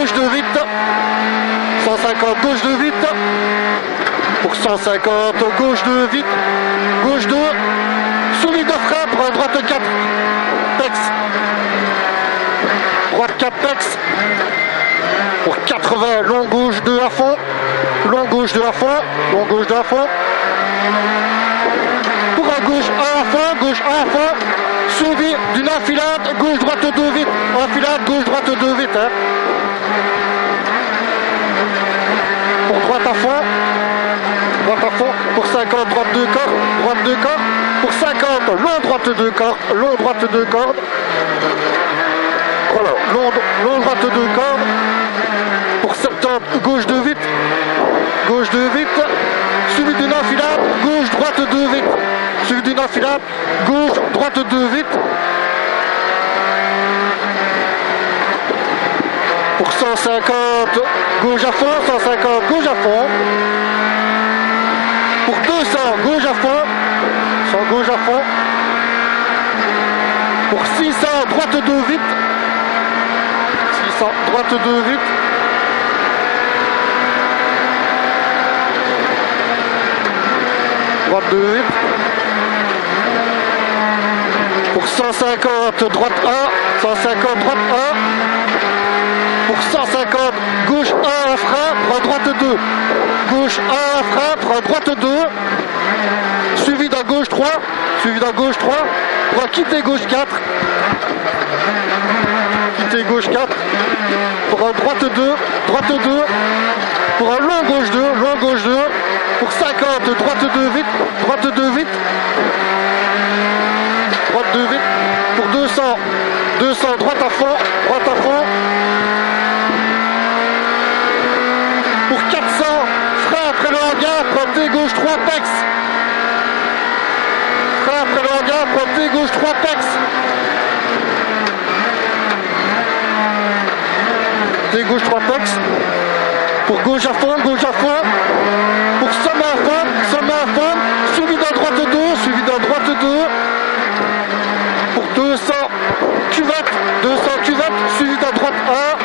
gauche de 8. 150, gauche de 8. Pour 150, gauche de 8. Gauche 2. Suivi de frein pour droite 4. Pex. Droite 4 pex. Pour 80, long gauche 2 à fond. Long gauche 2 à fond. Long gauche 2 à fond. Pour un gauche 1 à fond. Gauche 1 à fond. Suivi d'une enfilade. Gauche droite 2 vite. Enfilade gauche droite 2 vite. Hein. Pour droite à fond. Droite à fond. Pour 50, droite 2 cordes. Droite 2 cordes. Pour 50, long droite 2 cordes. Long droite 2 cordes. Voilà. Long droite 2 cordes. Pour 70, gauche 2 vite. Gauche 2 vite. Suivi d'une enfilade. Gauche droite 2 vite. Suivi d'une enfilade. Gauche droite 2 vite. Pour 150, gauche à fond. 150, gauche à fond. Pour 200, gauche à fond. 100, gauche à fond. Pour 600, droite 2 vite. 600, droite 2 vite. Droite 2 vite. Pour 150, droite 1. 150, droite 1. Pour 150, gauche 1 à frein, prend droite 2. Gauche 1 à frein, prend droite 2. Suivi d'un gauche 3. Suivi d'un gauche 3. On va quitter gauche 4. Quitter gauche 4. Pour un droite 2. Droite 2. Pour un long gauche 2. Long gauche 2. Pour 50, droite 2 vite. Droite 2 vite. Droite 2 vite. Pour 200. 200, droite à fond. Droite à fond. Pour 400, frein après le hangar, côté gauche 3 pex. Frein après le hangar, côté gauche 3 pex. Côté gauche 3 pex. Pour gauche à fond, gauche à fond. Pour sommet à fond, suivi d'un droite 2, suivi d'un droite 2. Pour 200 cuvette, suivi d'un droite 1.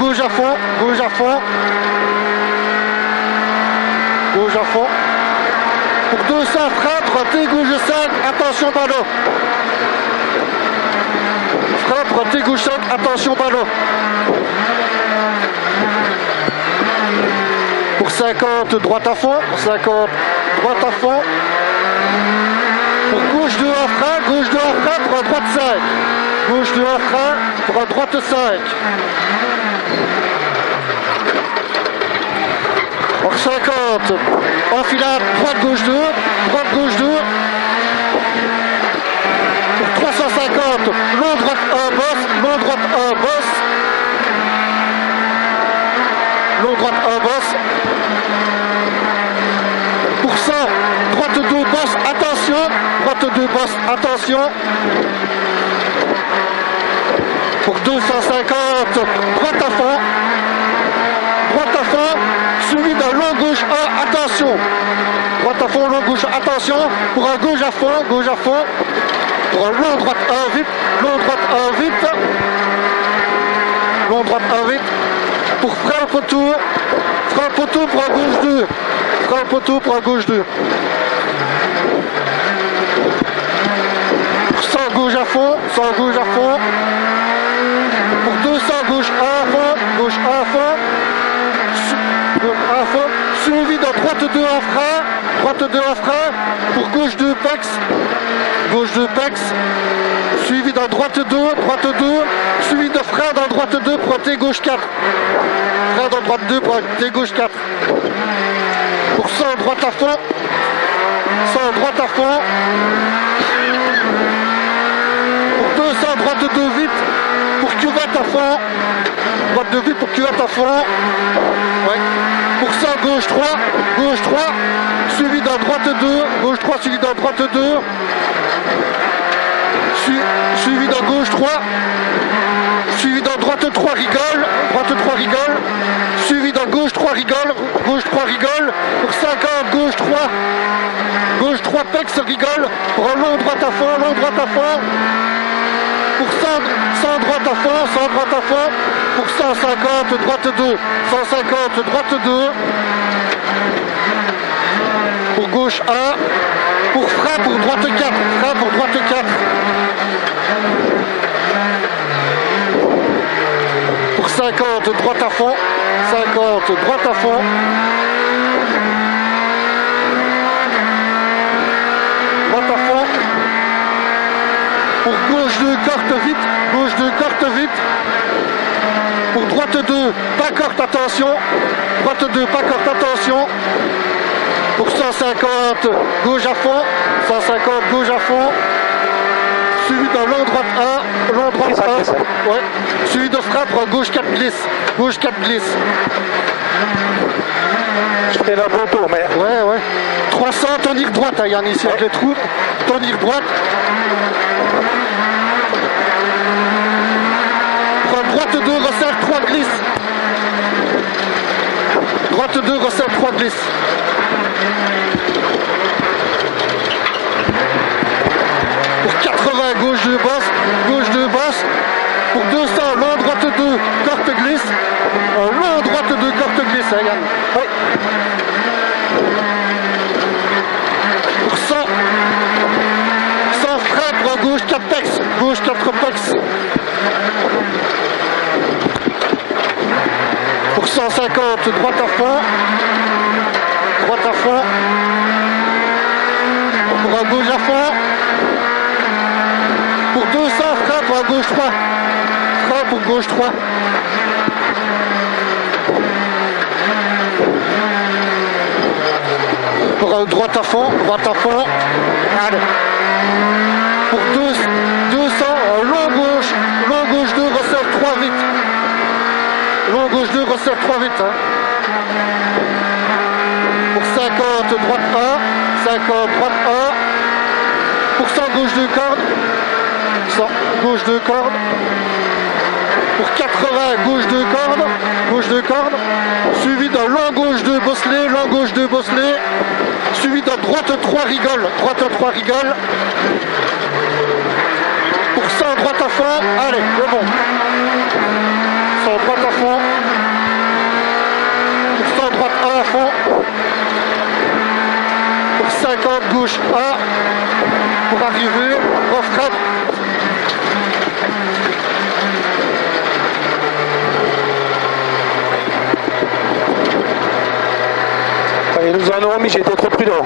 Gauche à fond, gauche à fond. Gauche à fond. Pour 200 frein, droite gauche 5, attention ballon. Frein, droite gauche 5, attention ballon. Pour 50, droite à fond. 50, droite à fond. Pour gauche 2 à frein, gauche 2 à frein, pour droite 5. Gauche 2 à frein, pour droite 5. Pour 50, enfilade, droite gauche 2, droite gauche 2. Pour 350, long droite 1 boss, long droite 1 boss. Long droite 1 boss. Pour 100, droite 2 boss, attention. Droite 2 boss, attention. Pour 250, droite à fond. Droite à fond, suivi d'un long gauche 1, attention. Droite à fond, long gauche, attention. Pour un gauche à fond, gauche à fond. Pour un long droite 1 vite, long droite 1 vite. Long droite 1 vite. Pour frein poteau pour un gauche 2. Frein poteau pour un gauche 2. Pour 100 gauche à fond, 100 gauche à fond. Pour 200 gauche 1 à fond, gauche 1 à fond. Suivi d'un droite 2 à frein, droite 2 à frein, pour gauche 2 pex, gauche 2 pex, suivi d'un droite 2, suivi de frein d'un droite 2, pointé gauche 4, frein d'un droite 2, pointé gauche 4, pour 100 droite à fond, 100 droite à fond, pour 200 droite 2 vite, pour cuvette à fond, droite 2 vite pour cuvette à fond, ouais. Pour 100 gauche 3, suivi d'un droite 2, gauche 3 suivi d'un droite 2, suivi d'un gauche 3, suivi d'un droite 3 rigole, droite 3 rigole, suivi d'un gauche 3 rigole, gauche 3 rigole, pour 50 gauche 3 pex rigole, pour un long droite à fond, Pour 100 droite à fond, 100 droite à fond. Pour 150, droite 2. 150, droite 2. Pour gauche 1. Pour frein pour droite 4. Frein pour droite 4. Pour 50, droite à fond. 50, droite à fond. Droite à fond. Pour gauche 2, corte vite. Gauche 2, corte vite. Pour droite 2, pas corte, attention. Droite 2, pas corte, attention. Pour 150, gauche à fond. 150, gauche à fond. Suivi d'un long droite 1. Long droite 1. Ouais. Suivi de frein pour gauche 4 glisse. Gauche 4 glisse. Je fais un bon tour, mais... Ouais. 300, tonir droite, hein, Yann, ici, avec les trous. Tonir droite. Droite 2, resserre 3 glisse. Droite 2, resserre 3 glisse. Pour 80, gauche 2 bosse. Gauche 2 bosse. Pour 200, long droite 2, corte glisse. Long droite 2, corte glisse, hein, Yann. Oui. Pour 100, 100 frein pour gauche 4 pex. Gauche 4 pex. Pour 150, droite à fond. Droite à fond. Pour un gauche à fond. Pour 200, frein pour un gauche 3. Frein pour gauche 3. Pour un droite à fond. Droite à fond. Allez. Pour 200, long gauche 2, resserre 3 vite. Long gauche 2, resserre 3 vite. Hein. Pour 50, droite 1. 50, droite 1. Pour 100, gauche 2 cordes. 100, gauche 2 cordes. Pour 80, gauche 2 cordes. Gauche 2 cordes. Suivi d'un long gauche 2 bosselé. Long gauche 2 bosselé. Suivi d'un droite 3 rigole. Droite 3 rigole. Pour 100, droite à fond. Allez, c'est bon. 100 droite à fond. Pour 100 droite 1 à fond. Pour 50 gauche 1. Pour arriver, refrappe. Ils nous en ont mis, j'ai été trop prudent.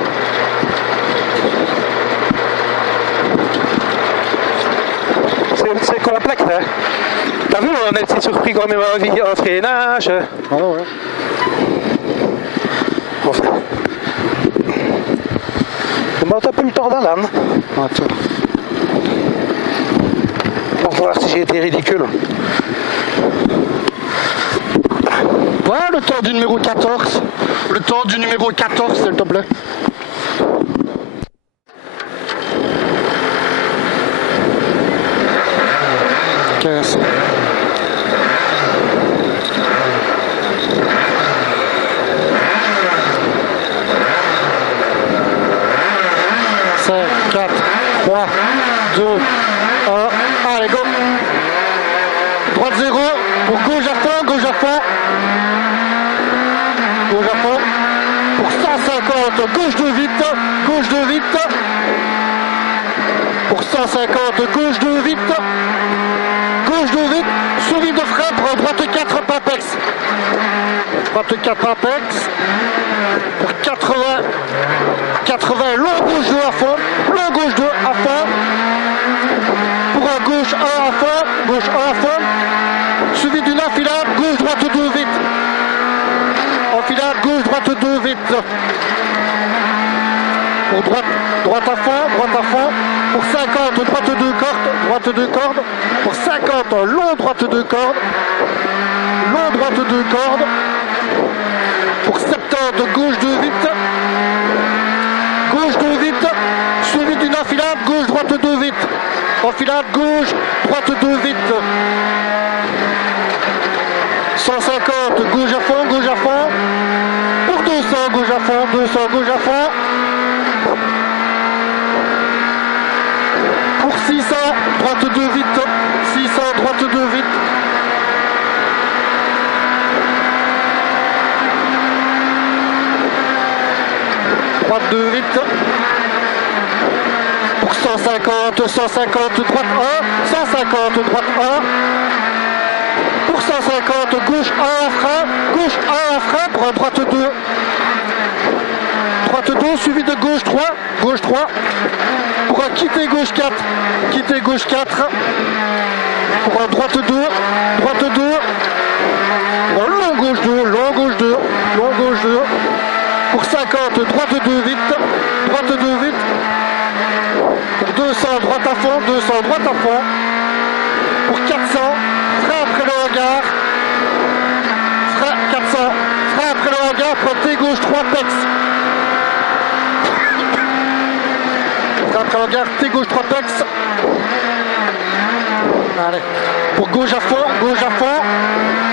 C'est complexe, hein. T'as vu, on a été surpris quand même en freinage. Ah ouais. Enfin. Bon, t'as plus le temps d'Alan. Attends. Pour voir si j'ai été ridicule. Voilà le temps du numéro 14. Le temps du numéro 14, s'il te plaît. Quinze. Cinq, 4, 3, 2, 1. Allez, go. Droite 0. Pour gauche à fond, gauche à fond. Gauche à fond. Pour 150, gauche de vite. Gauche de vite. Pour 150, gauche de vite. Gauche de vite. Suivi de frein pour droite 4 Papex. Droite 4 Papex. Pour 80, long gauche 2 à fond. Long gauche 2 à fond. Pour un gauche 1 à fond. Gauche 1 à fond. Suivi d'une enfilade, gauche droite 2 vite. Enfilade, gauche droite 2 vite. Pour droite à fond. Pour 50, droite 2 cordes. Pour 50, long droite 2 cordes. Long droite 2 cordes. Pour 70, gauche 2 vite. Gauche 2 vite. Suivi d'une enfilade, gauche droite 2 vite. Enfilade, gauche, droite 2 vite. 150, gauche à fond. Pour 200, gauche à fond, 200, gauche à fond. Pour 600, droite 2 vite. droite 2 vite. Droite 2 vite. Pour 150, 150, droite 1, 150, droite 1. Pour 150, gauche 1 en frein, gauche 1 en frein pour un droite 2. Droite 2 suivi de gauche 3, gauche 3. Pour un quitter gauche 4, quitter gauche 4. Pour un droite 2, droite 2. Pour un long gauche 2, long gauche 2, long gauche 2. Pour 50, droite 2 vite, droite 2 vite. Pour 200, droite à fond, 200, droite à fond. Pour 400, frein après le hangar. Frein 400, frein après le hangar, T gauche 3 pex. Frein après le hangar, T gauche 3 pex. Allez. Pour gauche à fond, gauche à fond.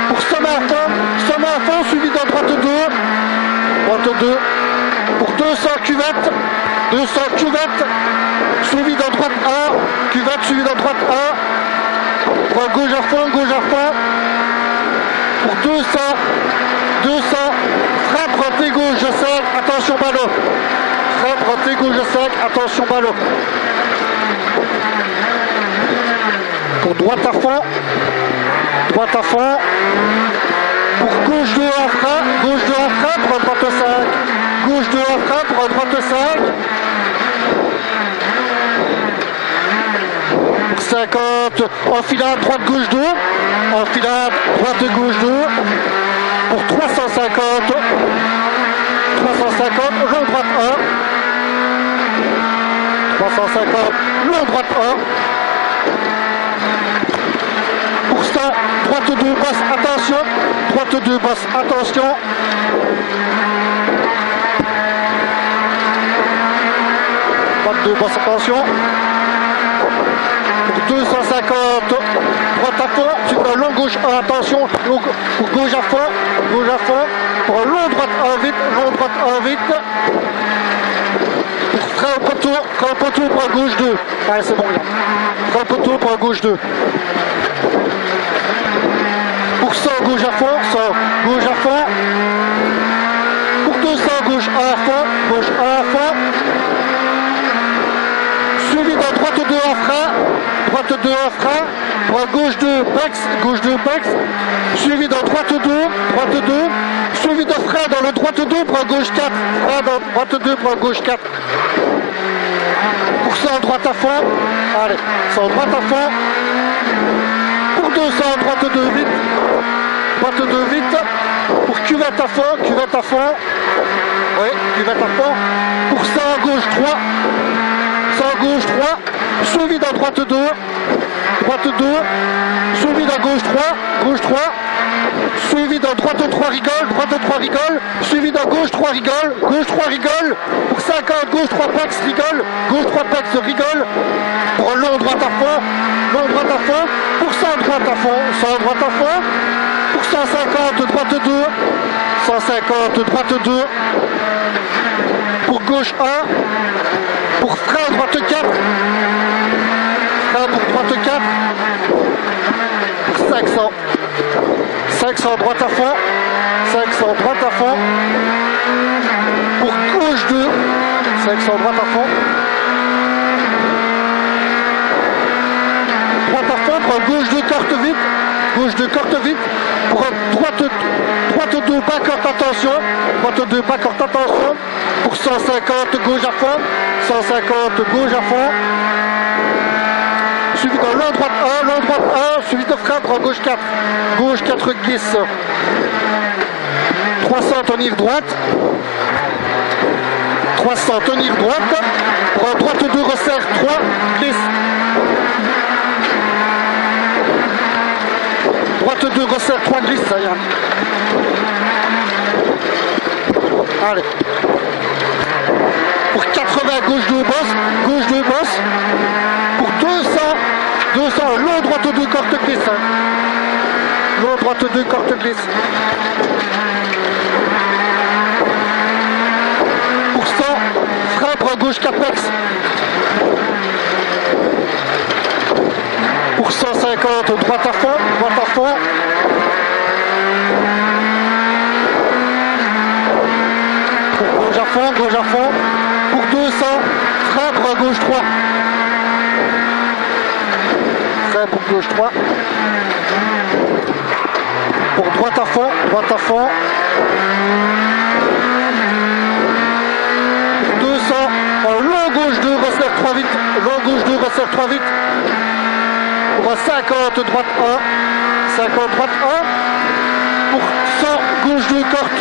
Pour sommet à fond, suivi d'un droite 2. Droite 2. Pour 200 cuvette, 200 cuvette. Suivi d'un droite 1, cuvette suivi d'un droite 1. Pour un gauche à fond, gauche à fond. Pour 200, 200. Frein pointé gauche 5, attention ballot. Frein pointé gauche 5, attention ballot. Pour droite à fond, droite à fond. Pour gauche 2 en frein, gauche 2 en frein pour un droite 5. Gauche 2 en frein pour un droite 5. 50, enfilade droite gauche 2, enfilade droite gauche 2, pour 350, 350, long droite 1, 350, long droite 1, pour 100, droite 2, basse, attention, droite 2, basse, attention, droite 2, basse, attention. 250, droite à fond, sur un long gauche 1, attention, long, pour gauche à fond, pour un long droite 1 vite, long droite 1 vite, pour frein au poteau pour un gauche 2, allez c'est bon là, frein au poteau pour un gauche 2, pour 100 gauche à fond, 100 gauche à fond, pour 200 gauche 1 à fond, gauche 1 à fond, suivi d'un droite 2 en frein, droite 2 en frein, pour un gauche 2 pex, suivi d'un droite 2, suivi de frein dans le droite 2 pour un gauche 4, frein dans droite 2 pour un gauche 4. Pour 100 droite à fond, allez, 100 droite à fond, pour 200 droite 2 vite, pour cuvette à fond, oui, cuvette à fond, pour 100 gauche 3, 100 gauche 3, suivi d'un droite 2, suivi d'un gauche 3, suivi d'un droite 3 rigole, suivi d'un gauche 3 rigole, pour 50, gauche 3 pex rigole, pour un long droite à fond, pour 100 droite à fond, pour 150 droite 2, 150 droite 2, pour gauche 1, pour frein droite 4, frein pour droite 4, pour 500, 500 droite à fond, 500 droite à fond, pour gauche 2, 500 droite à fond, droite à fond, pour un gauche 2 corte vite, pour un droite 2 pas corte attention, pour 150 gauche à fond, 150 gauche à fond, suivi d'un long droite 1, suivi de frein pour un gauche 4 glisse, 300 tenir droite, pour un droite 2 resserre 3, glisse, droite 2 resserre 3 glisse, ça y est. Allez. Pour 80, gauche 2 bosse. Pour 200, long droite 2 corte glisse. Long droite 2 corte glisse. Pour 100, frein pour un gauche 4 pex. Pour Pour 150, droite à fond, droite à fond. Pour gauche à fond, gauche à fond. Pour 200, frein pour gauche 3. Frein pour gauche 3. Pour droite à fond, droite à fond. Pour 200, long gauche 2, resserre 3 vite. Long gauche 2, resserre 3 vite. Pour 50, droite 1. 50, droite 1. Pour 100, gauche 2, corte.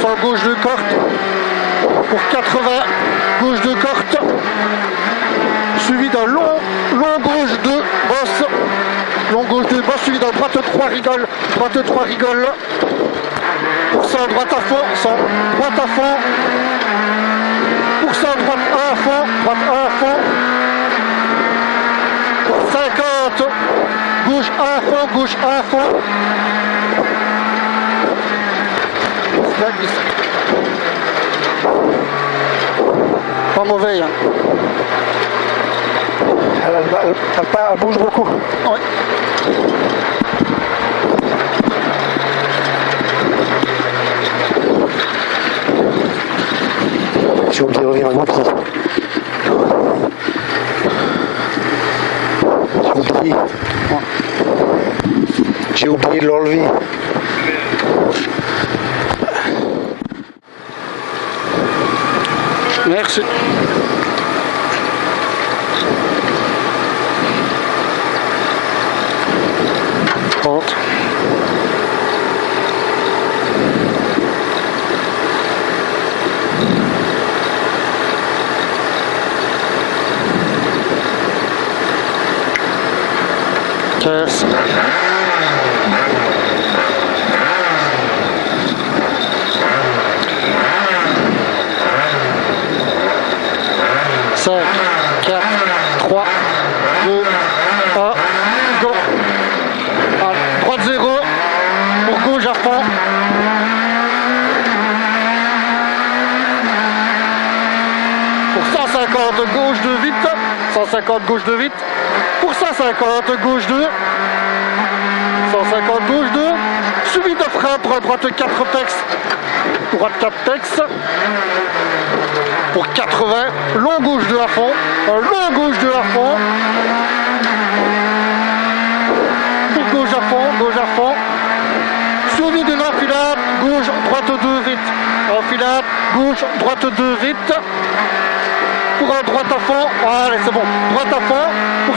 100, gauche 2, corte. Pour 80, gauche 2, corte. Suivi d'un long gauche 2, bosse. Long gauche 2, bosse, suivi d'un droite 3, rigole. Droite 3, rigole. Pour 100, droite à fond. 100, droite à fond. Pour 100, droite 1 à fond. Droite 1 à fond. Pour 50, gauche 1 à fond. Gauche 1 à fond. Pas mauvais, hein. Elle bouge beaucoup. Ouais. J'ai oublié de revenir à notre. J'ai oublié de l'enlever. Merci. Rentre. Caisse. 5, 4, 3, 2, 1, go. Droite 0, pour gauche à fond. Pour 150, gauche 2 vite. 150, gauche 2 vite. Pour 150, gauche 2. 150, gauche 2. Suivi de frein pour droite 4 pex. Droite 4 pex. Pour 80, long gauche 2 à fond, long gauche 2 à fond, pour gauche à fond, suivi d'une enfilade, gauche, droite 2 vite, enfilade, gauche, droite 2 vite, pour un droite à fond, allez c'est bon, droite à fond, pour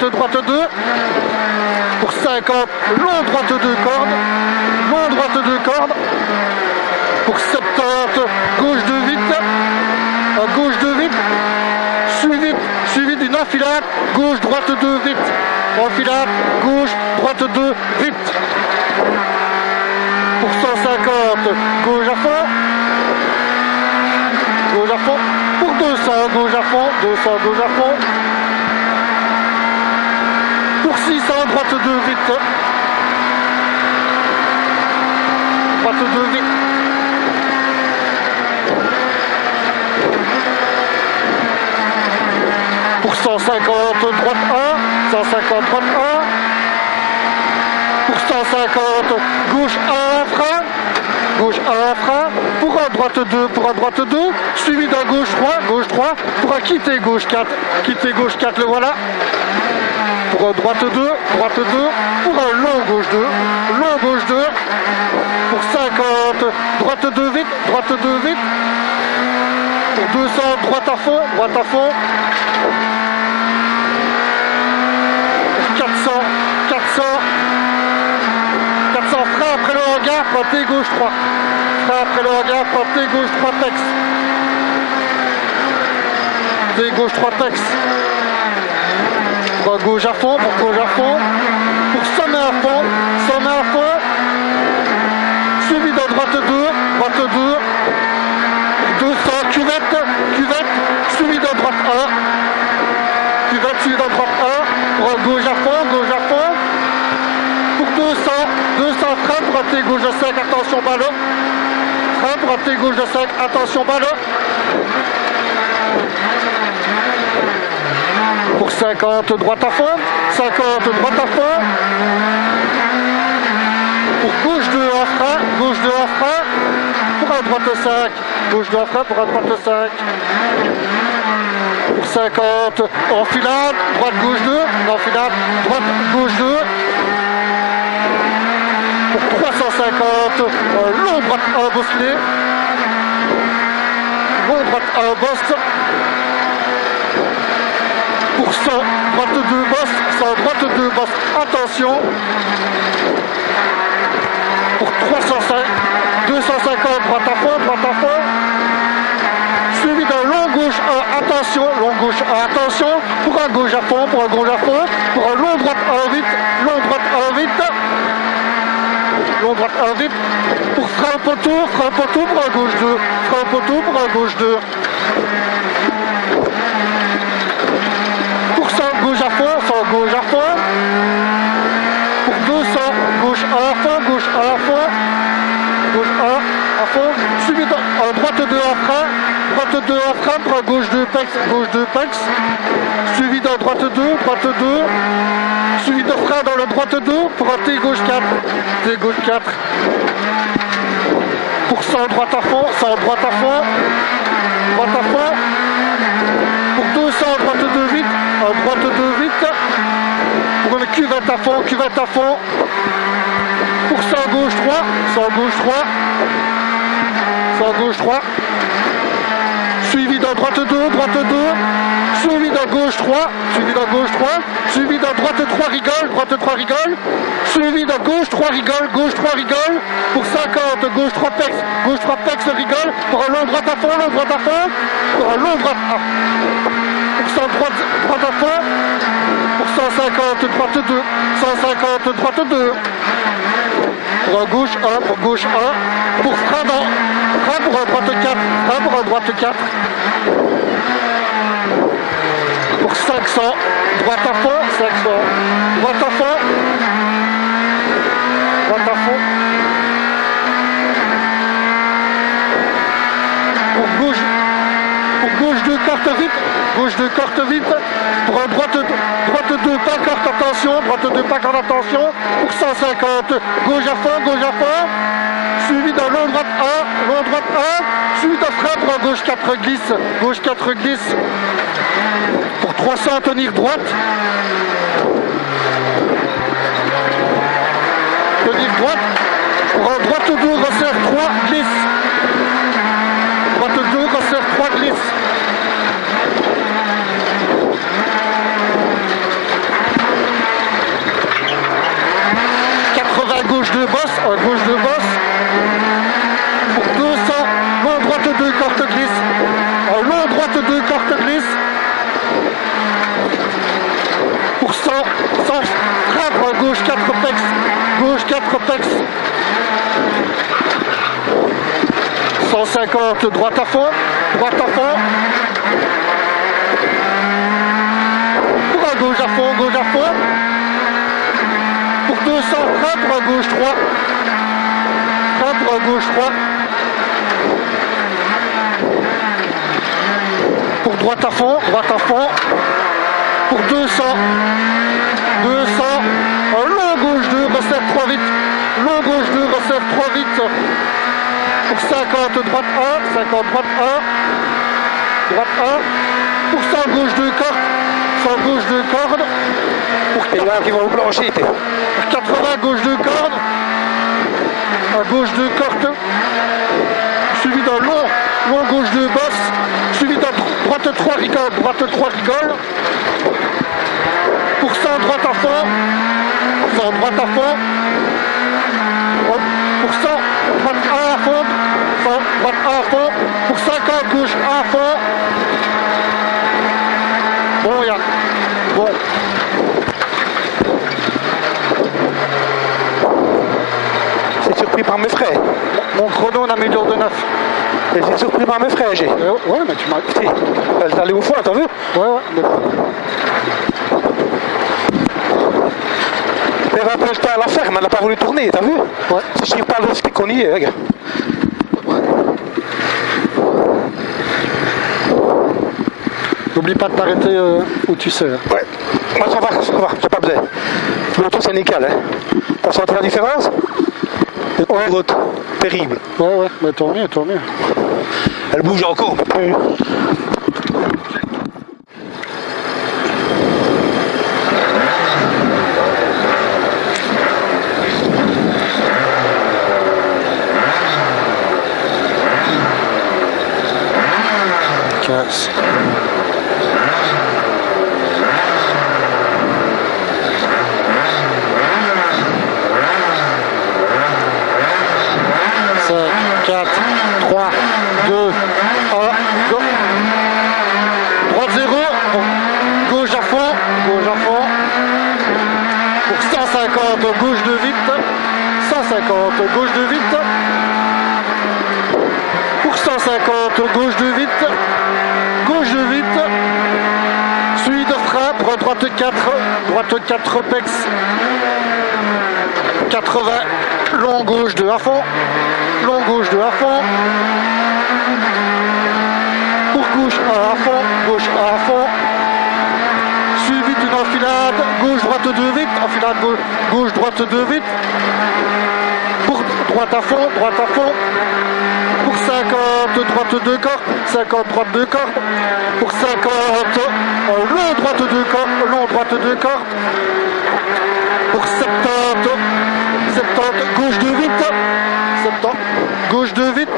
50, droite 2, pour 50, long droite 2 cordes, long droite 2 cordes, pour 70, gauche 2 vite, gauche 2 vite, suivi d'une enfilade, gauche, droite 2 vite, enfilade, gauche, droite 2 vite. Pour 150, gauche à fond, pour 200, gauche à fond, 200, gauche à fond, pour 600, droite 2 vite, droite 2 vite. Pour 150, droite 1, 150, droite 1. Pour 150, gauche 1, frein. Gauche 1, frein. Pour un droite 2, suivi d'un gauche 3, pour un quitter gauche 4. Quitter gauche 4, le voilà. Pour un droite 2, pour un long gauche 2, long gauche 2. Pour 50, droite 2 vite, droite 2 vite. Pour 200, droite à fond, droite à fond. 400, frein après le hangar, pointé gauche 3. Frein après le hangar, pointé gauche 3 textes. Pointé gauche 3 textes. Pour gauche à fond, pour gauche à fond. Pour sommet à fond, suivi de droite 2, droite 2. 200, cuvette, suivi de droite 1. Cuvette, suivi de droite 1. Pour gauche à fond, Pour 200, frein pour rater gauche de 5, attention ballon. Frein pour rater gauche de 5, attention ballon. Pour 50, droite à fond. 50, droite à fond. Pour gauche 2 en frein. Gauche 2 en frein. Pour un droite 5. Gauche 2 en frein pour un droite 5. Pour 50, enfilade. Droite gauche 2. Enfilade. Droite gauche 2. Pour 350, long droite 1 bosselé. Long droite 1 bosse. Pour 100, droite 2 bosse. 100, droite 2 bosse. Attention. Pour 305, 250, droite à fond, droite à fond. Suivi d'un long gauche 1, attention, long gauche 1, attention. Pour un gauche à fond, pour un gauche à fond. Pour un long droite 1 vite, long droite 1 vite. Long droite 1 vite. Pour frein poteau pour un gauche 2. Frein poteau pour un gauche 2. Pour 100, gauche à fond, 100, gauche à fond. Pour 200, gauche 1 à fond, gauche 1 à fond. Gauche 1 à fond. Suivi de droite 2 en frein. Droite 2 en frein pour un gauche 2 pex, gauche 2 pex. Suivi d'un droite 2, droite 2. Suivi de frein dans le droite 2 pour un T gauche 4. T gauche 4. Pour 100 droite à fond, 100 droite à fond. Droite à fond. Pour 200 droite 2 vite, droite 2 vite. Pour une cuvette à fond, cuvette à fond. Pour 100 gauche 3, 100 gauche 3. 100 gauche 3. Suivi d'un droite 2, droite 2. Suivi d'un gauche 3, suivi d'un gauche 3, suivi d'un droite 3 rigole, droite 3 rigole, suivi d'un gauche 3 rigole, gauche 3 rigole, pour 50, gauche 3 pex rigole, pour un long droite à fond, long droite à fond, pour un long droite à pour 100 droite à fond, pour 150 droite 2, 150 droite 2, pour un gauche 1, pour gauche 1, pour frein pour un droite 4, frein pour un droite 4. Pour 500, droite à fond, 500, droite à fond, droite à fond. Pour gauche 2 carte vite, gauche 2 carte vite. Pour un droite 2 pas carte attention, droite 2 pas carte attention. Pour 150, gauche à fond, suivi d'un long droite 1, suivi d'un frein pour un gauche 4 glisse, gauche 4 glisse. Pour 300, tenir droite. Tenir droite. Pour un droite 2, resserre 3, glisse. Droite 2, resserre 3, glisse. Gauche 2 bosse, gauche 2 bosse. Pour 200, long droite 2 corte glisse. Long droite 2 corte glisse. Pour 100, frappe gauche 4 pex. Gauche 4 pex. 150, droite à fond. Droite à fond. Pour un gauche à fond, gauche à fond. Pour 200, frein pour un gauche 3. Frein pour un gauche 3. Pour droite à fond, droite à fond. Pour 200, long gauche 2, resserre 3 vite. Long gauche 2, resserre 3 vite. Pour 50, droite 1, 50, droite 1. Droite 1. Pour 100, gauche 2 corde. 100, gauche 2 corde. Pour 80 qui vont vous blanchir. Pour 80, gauche 2 corde. À gauche 2 corde. Suivi d'un long gauche 2 bosse. Suivi d'un droite 3 rigole. Droite 3 rigole. Pour 100, droite à fond. 100, droite à fond. Pour 100, droite 1 à fond. 100, droite 1 à fond. Pour 50, gauche 1 à fond. Bon, regarde. Bon. C'est surpris par mes frères. Mon chrono, on améliore de 9. Et c'est surpris par mes frères, j'ai. Ouais, mais tu m'as... Si. Elle est allée au fond, t'as vu? Ouais. Elle va prendre le temps à la ferme, elle n'a pas voulu tourner, t'as vu? Ouais. Si je parle de ce qu'on y est, regarde. N'oublie pas de t'arrêter où tu sais. Ouais, moi ça va, j'ai pas besoin. L'auto c'est nickel, hein. T'as senti la différence? Route, terrible. Ouais, mais tant mieux, tant mieux. Elle bouge encore, mais plus. Casse. Gauche de vite, 150, gauche de vite, pour 150, gauche de vite, suivi de frein pour droite 4 pex, 80, long gauche de à fond, pour gauche à fond, suivi d'une enfilade, gauche droite 2 vite, enfilade gauche droite 2 vite, pour droite à fond, pour 50 droite 2 cordes, 50 droite 2 cordes, pour 50 long droite 2 cordes, pour 70 gauche 2 vite, 70 gauche 2 vite,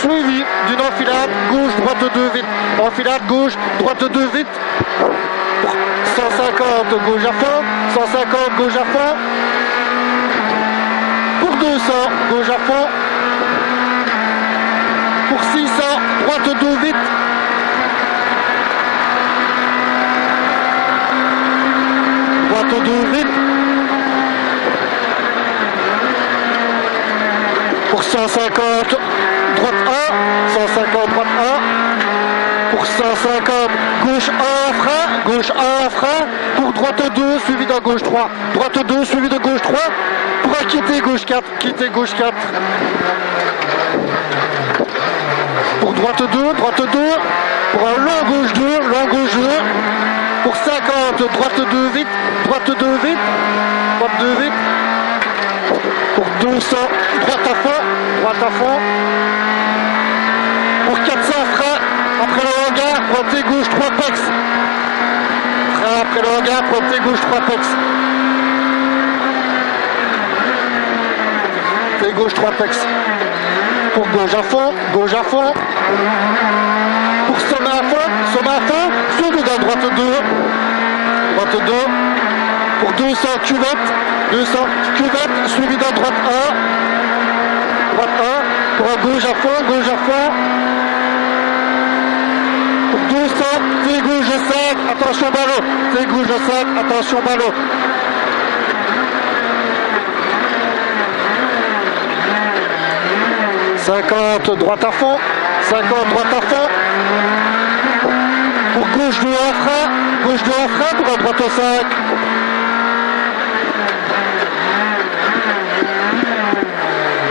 suivi d'une enfilade gauche droite 2 vite, enfilade gauche droite 2 vite, 150 gauche à fond, 150 gauche à fond, pour 200 gauche à fond, pour 600 droite 2 vite, droite 2 vite, pour 150 droite 1, 150 droite 1, pour 150 gauche 1 frein, pour droite 2 suivi de gauche 3, droite 2 suivi de gauche 3, pour quitter gauche 4, pour droite 2, pour un long gauche 2, pour 50 droite 2 vite, droite 2 vite, pour 200 droite à fond, pour 400 frein, après le hangar, pointé gauche 3 pex. Après le hangar, pointé gauche 3 pex. Et gauche 3 pex. Pour gauche à fond. Pour sommet à fond, suivi d'un droite 2. Pour 200 cuvette, suivi d'un droite 1. Pour un gauche à fond. Pour 200, T gauche 5, attention ballot. 50 droite à fond, pour gauche 2 en frein, pour un droite 5.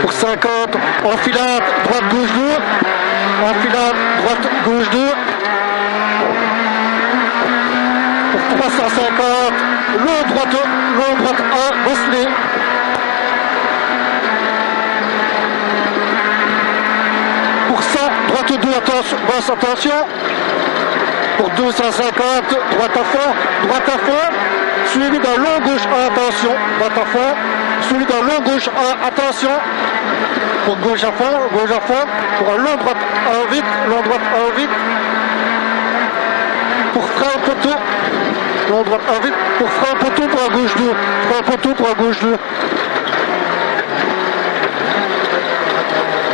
Pour 50, enfilade droite gauche 2, enfilade droite gauche 2. Pour 350, long droite 1, Bosselet. Pour 100, droite 2, attention. Pour 250, droite à fond, suivi d'un long gauche 1, attention, droite à fond, suivi d'un long gauche 1, attention. Pour gauche à fond, pour un long droite 1 vite, pour frein poteau, long droite 1 vite, pour frein poteau pour un gauche 2,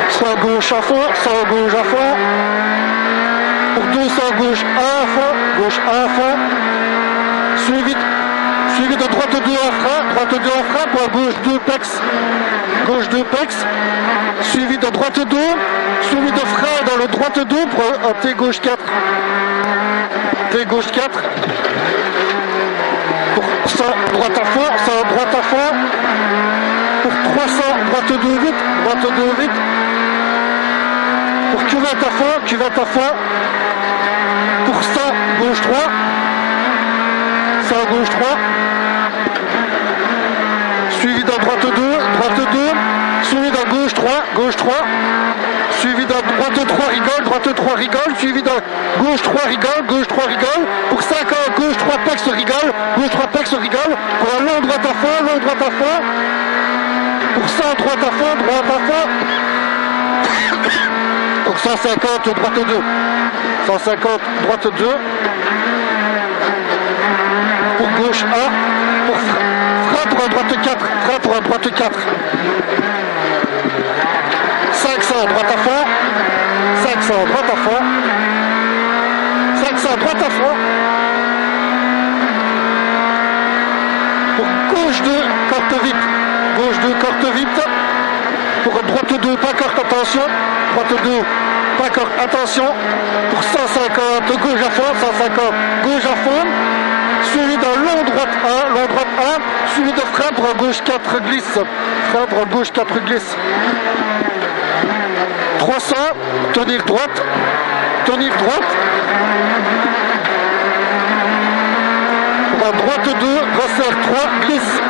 Sans gauche à fond, pour 200 gauche 1 à fond, suivi de droite 2 en frein, pour un gauche 2 pex, suivi de droite 2, suivi de frein dans le droite 2 pour un T gauche 4. Pour 100 droite à fond, pour 300 droite 2 vite, pour cuvette à fond, pour 100 gauche 3. 100 gauche 3. Suivi d'un droite 2, suivi d'un gauche 3, suivi d'un droite 3 rigole, suivi d'un gauche 3 rigole, pour 50, gauche 3 pex rigole, pour un long droite à fond, pour 100 droite à fond, pour 150 droite 2, 150 droite 2, pour gauche 1, pour frein pour un droite 4, 500 droite à fond, 500 droite à fond, 500 droite à fond, pour gauche 2 corte vite, pour droite 2 pas corte, attention, droite 2 pas corte, attention, pour 150 gauche à fond, suivi d'un long droite 1, suivi de frein pour un gauche 4 glisse, 300, tenir droite, pour un droite 2, resserre 3, glisse,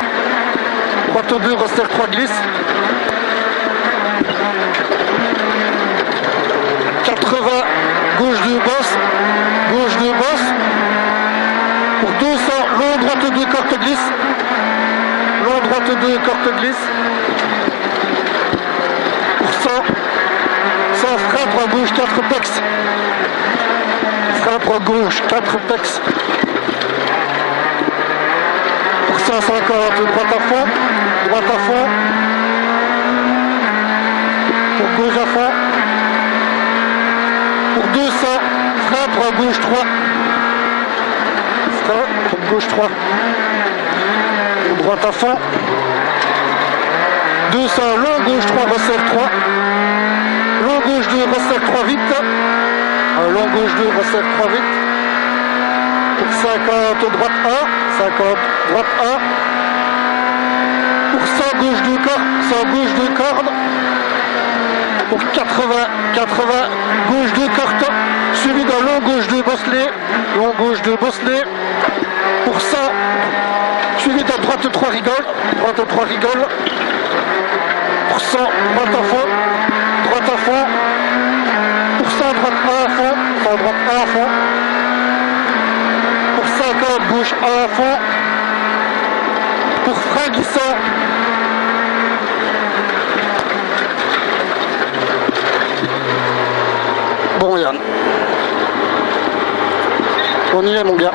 droite 2, resserre 3, glisse, 80, gauche 2 bosse, pour 200, long droite 2 corte glisse, pour 100 frein pour un gauche 4 pex, pour 150 droite à fond, pour gauche à fond, pour 200 frein pour un gauche 3, pour droite à fond, 200 long gauche 3 resserre 3, long gauche 2 resserre 3 vite, long gauche 2 resserre 3 vite, pour 50 droite 1, pour 100 gauche 2 cordes, pour 80 gauche 2 corte, suivi d'un long gauche 2 bosselet, pour 100 suivi d'un droite 3 rigole, pour 100 droite à fond, pour 100 droite 1 à fond, pour 50 gauche 1 à fond, pour frein glissant, bon Yann, on y est mon gars.